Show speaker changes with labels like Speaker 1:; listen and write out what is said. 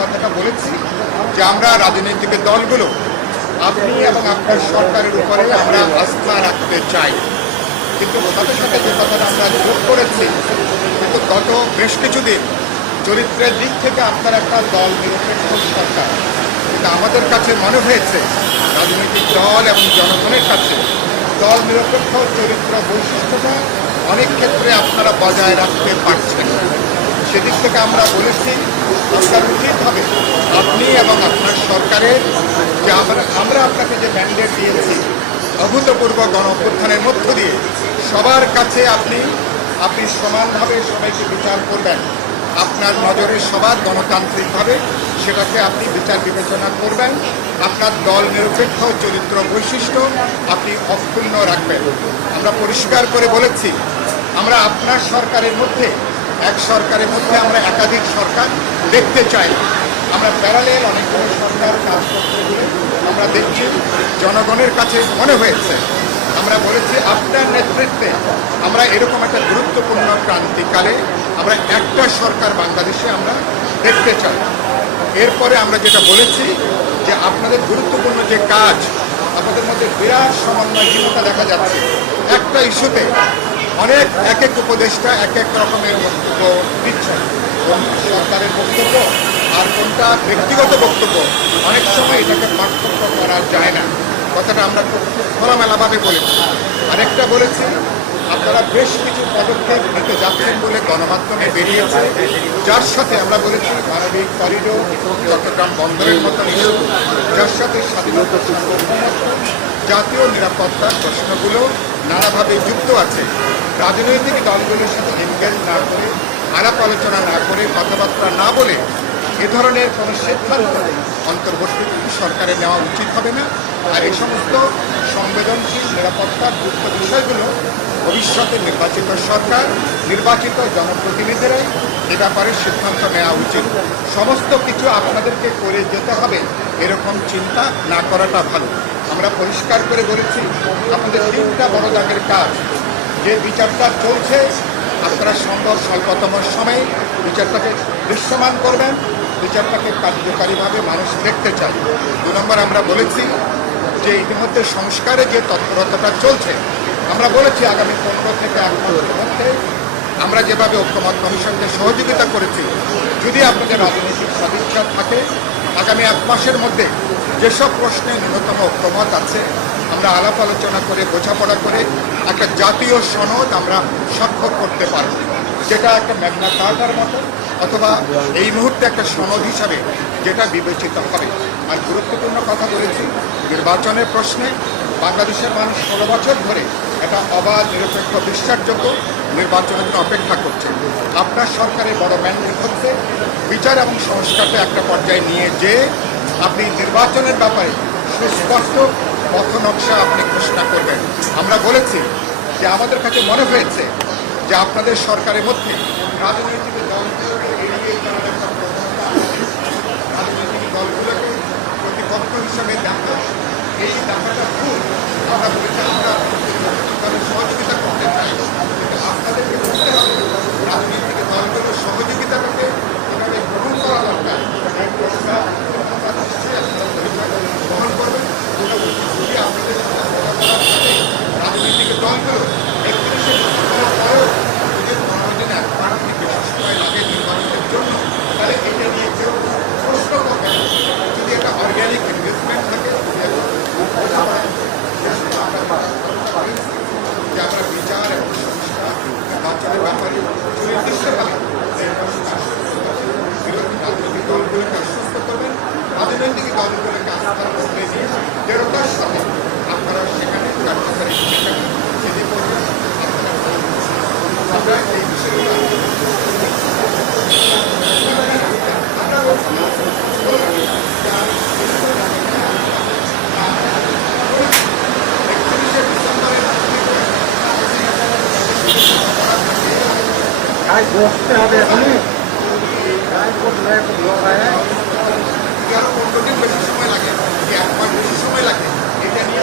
Speaker 1: কথাটা বলেছি যে আমরা রাজনৈতিক দলগুলো, আপনি এবং আপনার সরকারের উপরে আমরা আস্থা রাখতে চাই। কিন্তু সাথে সাথে যে কথাটা আমরা যোগ করেছি, কিন্তু গত বেশ কিছুদিন চরিত্রের দিক থেকে আপনার একটা দল নিরপেক্ষ সরকার। কিন্তু আমাদের কাছে মনে হয়েছে, রাজনৈতিক দল এবং জনগণের কাছে দল নিরপেক্ষ চরিত্র বৈশিষ্ট্যটা অনেক ক্ষেত্রে আপনারা বজায় রাখতে পারছেন। সেদিক থেকে আমরা বলেছি, আপনার উচিত হবে আপনি এবং আপনার সরকারের যে আমরা আমরা আপনাকে যে ম্যান্ডেট দিয়েছি, অভূতপূর্ব গণ মধ্য দিয়ে, সবার কাছে আপনি আপনি সমানভাবে সবাইকে বিচার করবেন। আপনার নজরে সবার গণতান্ত্রিকভাবে সেটাকে আপনি বিচার বিবেচনা করবেন। আপনার দল নিরপেক্ষ চরিত্র বৈশিষ্ট্য আপনি অক্ষুণ্ণ রাখবেন। আমরা পরিষ্কার করে বলেছি, আমরা আপনার সরকারের মধ্যে এক সরকারের মধ্যে আমরা একাধিক সরকার দেখতে চাই। আমরা প্যারালেল অনেকগুলো সরকার কাজ করতে আমরা দেখছি, জনগণের কাছে মনে হয়েছে। আমরা বলেছি, আপনার নেতৃত্বে আমরা এরকম একটা গুরুত্বপূর্ণ ক্রান্তিকালে আমরা একটা সরকার বাংলাদেশে আমরা দেখতে চাই। এরপরে আমরা যেটা বলেছি, যে আপনাদের গুরুত্বপূর্ণ যে কাজ, আপনাদের মধ্যে বিরাট সমন্বয়হীনতা দেখা যাচ্ছে। একটা ইস্যুতে অনেক এক এক উপদেষ্টা এক এক রকমের বক্তব্য দিচ্ছেন। কোনটা সরকারের বক্তব্য আর কোনটা ব্যক্তিগত বক্তব্য? অনেক সময় এটাকে পার্থক্য করা যায় না। কথাটা আমরা খুব খোলামেলাভাবে বলেছি আরেকটা বলেছি, আপনারা বেশ কিছু পদক্ষেপ নিতে যাচ্ছেন বলে গণমাধ্যমে বেরিয়েছে। যার সাথে আমরা বলেছি, মানবিক করিডোর চট্টগ্রাম বন্দরের মতো যার সাথে স্বাধীনতা জাতীয় নিরাপত্তার প্রশ্নগুলো নানাভাবে যুক্ত আছে। রাজনৈতিক দলগুলোর সাথে এনগেজ না করে আলাপ আলোচনা না করে কথাবার্তা না বলে এ ধরনের কোনো সিদ্ধান্ত অন্তর্বর্তী সরকারের নেওয়া উচিত হবে না। আর এই সমস্ত সংবেদনশীল নিরাপত্তার গুরুত্ব বিষয়গুলো ভবিষ্যতে নির্বাচিত সরকার, নির্বাচিত জনপ্রতিনিধিরাই এ ব্যাপারে সিদ্ধান্ত নেওয়া উচিত। সমস্ত কিছু আপনাদেরকে করে যেতে হবে, এরকম চিন্তা না করাটা ভালো। আমরা পরিষ্কার করে বলেছি আপনাদের তিনটা বড় দাগের কাজ। যে বিচারটা চলছে, আপনারা সম্ভব স্বল্পতম সময়ে বিচারটাকে দৃশ্যমান করবেন, বিচারটাকে কার্যকারীভাবে মানুষ দেখতে চায়। দু নম্বর আমরা বলেছি যে ইতিমধ্যে সংস্কারে যে তৎপরতাটা চলছে, আমরা বলেছি আগামী পনেরো থেকে এক মাসের মধ্যে আমরা যেভাবে ঐক্যমত কমিশনকে সহযোগিতা করেছি, যদি আপনাদের রাজনৈতিক সদিচ্ছা থাকে, আগামী এক মাসের মধ্যে যেসব প্রশ্নে ন্যূনতম ঐক্যমত আছে, আমরা আলাপ আলোচনা করে, বোঝাপড়া করে, একটা জাতীয় সনদ আমরা স্বাক্ষর করতে পারব। যেটা একটা ম্যাগনা কার্টার মতো, অথবা এই মুহূর্তে একটা সনদ হিসাবে যেটা বিবেচিত হবে। আর গুরুত্বপূর্ণ কথা বলেছি, নির্বাচনের প্রশ্নে বাংলাদেশের মানুষ ষোলো বছর ধরে একটা অবাধ, নিরপেক্ষ, বিশ্বাসযোগ্য নির্বাচনের জন্য অপেক্ষা করছে। আপনার সরকারের বড় ম্যান্ডেট হচ্ছে বিচার এবং সংস্কারটা একটা পর্যায়ে নিয়ে যে আপনি নির্বাচনের ব্যাপারে সুস্পষ্ট পথ নকশা আপনি ঘোষণা করবেন। আমরা বলেছি যে আমাদের কাছে মনে হয়েছে যে আপনাদের সরকারের মধ্যে রাজনৈতিক গায়ে বসতে হবে এখনই গায়ে বসলে একটু ভালো হয় আরো পনেরো দিন বেশি সময় লাগে এক মাস বেশি সময় লাগে এটা নিয়ে